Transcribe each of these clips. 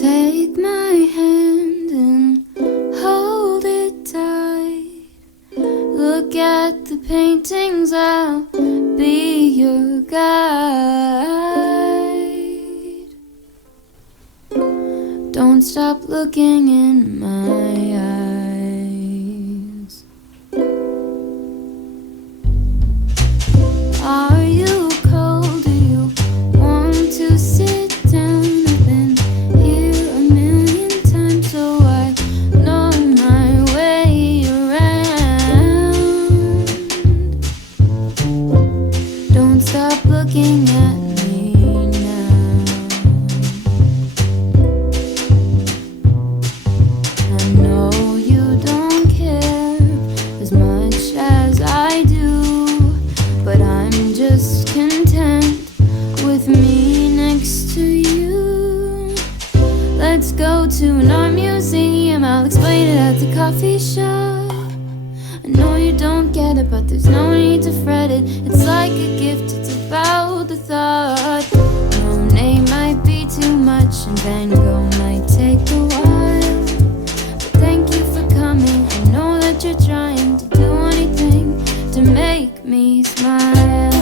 Take my hand and hold it tight. Look at the paintings, I'll be your guide. Don't stop looking in my eyes. Are you cold? Do you want to sit down? I've been here a million times, so I know my way around. Don't stop looking at me now. I know you don't care as much as I do, but I'm just content with me next to you. Let's go to an art museum, I'll explain it at the coffee shop. I know you don't get it, but there's no need to fret it. It's like a gift, it's about the thought. Monet might be too much and Van Gogh might take a while, but thank you for coming. I know that you're trying to do anything to make me smile.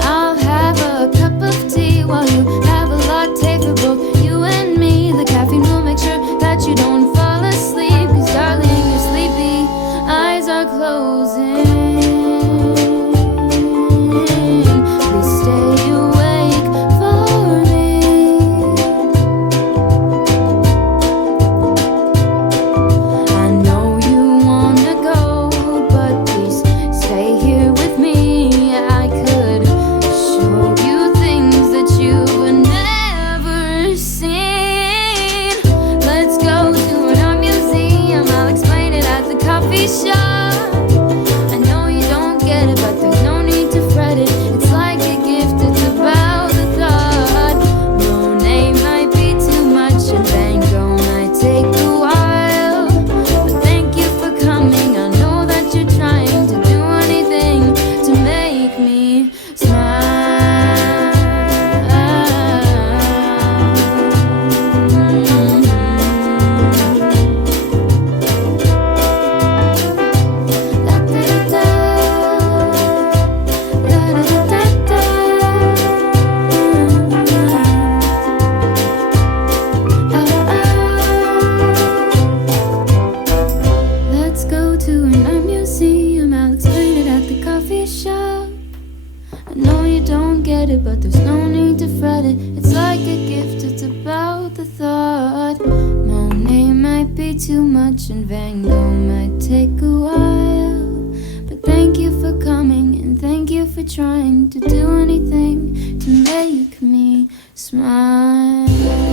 I'll have a cup of tea while you have a latte for both you and me. The caffeine will make sure that you don't fall asleep, 'cause darling, you're sleepy, eyes are closing. Please stay awake for me. I know you wanna go, but please stay here with me. I could show you things that you've never seen. Let's go to an art museum, I'll explain it at the coffee shop. I know you don't get it, but there's no need to fret it. It's like a gift, it's about the thought. Monet might be too much and Van Gogh might take a while, but thank you for coming. I know that you're trying to do anything to make me smile. Let's go to an art museum, I'll explain it at the coffee shop. I know you don't get it, but there's no need to fret it. It's like a gift, it's about the thought. Monet might be too much and Van Gogh might take a while, but thank you for coming and thank you for trying to do anything to make me smile.